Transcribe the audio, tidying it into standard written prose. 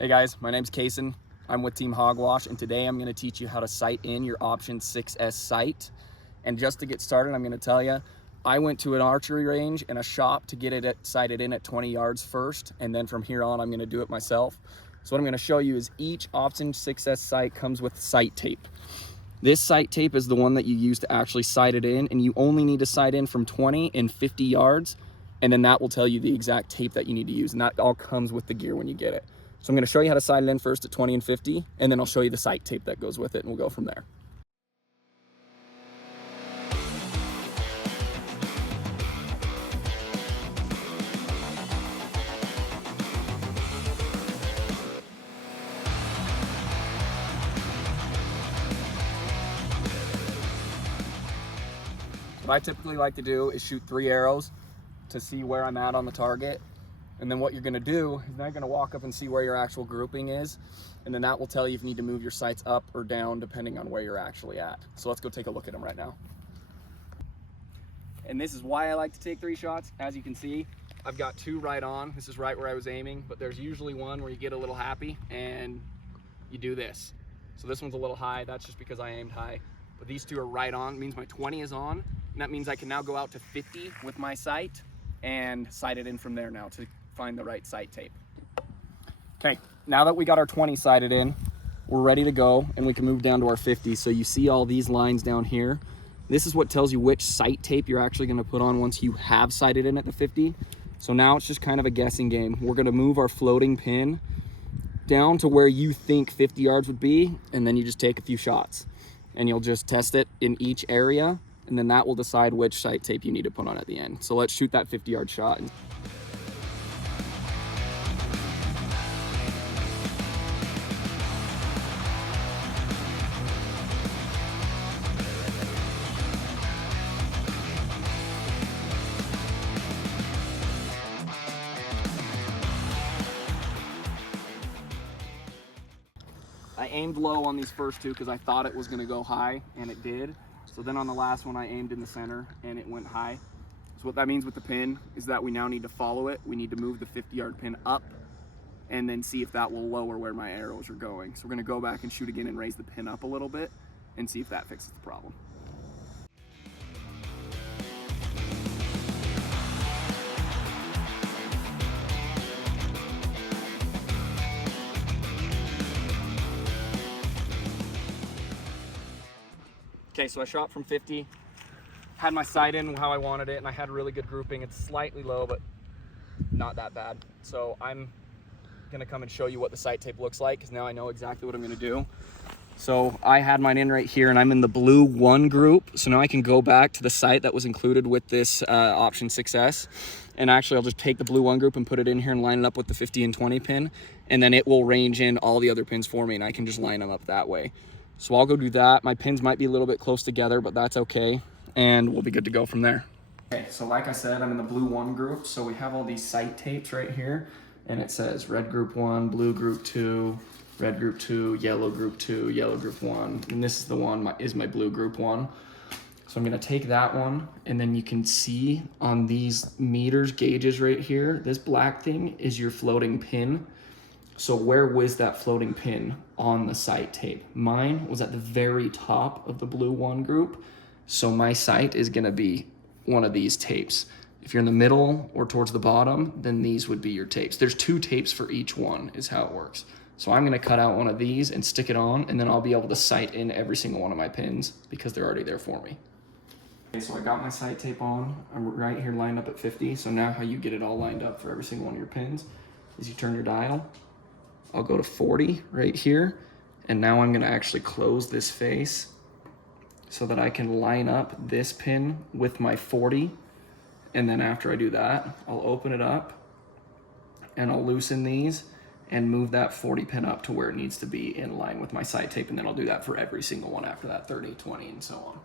Hey guys, my name's Kason. I'm with Team Hogwash, and today I'm going to teach you how to sight in your Option 6S sight. And just to get started, I'm going to tell you, I went to an archery range and a shop to get it sighted in at 20 yards first, and then from here on I'm going to do it myself. So what I'm going to show you is each Option 6S sight comes with sight tape. This sight tape is the one that you use to actually sight it in, and you only need to sight in from 20 and 50 yards, and then that will tell you the exact tape that you need to use, and that all comes with the gear when you get it. So I'm going to show you how to sight it in first at 20 and 50, and then I'll show you the sight tape that goes with it, and we'll go from there. What I typically like to do is shoot 3 arrows to see where I'm at on the target. And then what you're gonna do is now you're gonna walk up and see where your actual grouping is. And then that will tell you if you need to move your sights up or down depending on where you're actually at. So let's go take a look at them right now. And this is why I like to take 3 shots. As you can see, I've got 2 right on. This is right where I was aiming, but there's usually one where you get a little happy and you do this. So this one's a little high. That's just because I aimed high. But these 2 are right on. It means my 20 is on. And that means I can now go out to 50 with my sight and sight it in from there now to find the right sight tape. Okay, now that we got our 20 sighted in, we're ready to go, and we can move down to our 50. So you see all these lines down here. This is what tells you which sight tape you're actually gonna put on once you have sighted in at the 50. So now it's just kind of a guessing game. We're gonna move our floating pin down to where you think 50 yards would be, and then you just take a few shots. And you'll just test it in each area, and then that will decide which sight tape you need to put on at the end. So let's shoot that 50-yard shot. I aimed low on these first 2 because I thought it was going to go high, and it did. So then on the last one I aimed in the center and it went high. So what that means with the pin is that we now need to follow it. We need to move the 50-yard pin up and then see if that will lower where my arrows are going. So we're going to go back and shoot again and raise the pin up a little bit and see if that fixes the problem. Okay, so I shot from 50, had my sight in how I wanted it, and I had really good grouping. It's slightly low, but not that bad. So I'm gonna come and show you what the sight tape looks like, because now I know exactly what I'm gonna do. So I had mine in right here, and I'm in the blue 1 group. So now I can go back to the sight that was included with this Option 6S. And actually I'll just take the blue 1 group and put it in here and line it up with the 50 and 20 pin. And then it will range in all the other pins for me, and I can just line them up that way. So I'll go do that. My pins might be a little bit close together, but that's okay. And we'll be good to go from there. Okay, so like I said, I'm in the blue 1 group. So we have all these sight tapes right here. And it says red group 1, blue group 2, red group 2, yellow group 2, yellow group 1. And this is the one, is my blue group 1. So I'm gonna take that one, and then you can see on these meters, gauges right here, this black thing is your floating pin. So where was that floating pin on the sight tape? Mine was at the very top of the blue 1 group. So my sight is gonna be one of these tapes. If you're in the middle or towards the bottom, then these would be your tapes. There's 2 tapes for each one is how it works. So I'm gonna cut out one of these and stick it on, and then I'll be able to sight in every single one of my pins because they're already there for me. Okay, so I got my sight tape on. I'm right here lined up at 50. So now how you get it all lined up for every single one of your pins is you turn your dial. I'll go to 40 right here, and now I'm gonna actually close this face so that I can line up this pin with my 40. And then after I do that, I'll open it up and I'll loosen these and move that 40 pin up to where it needs to be in line with my sight tape. And then I'll do that for every single one after that, 30, 20, and so on.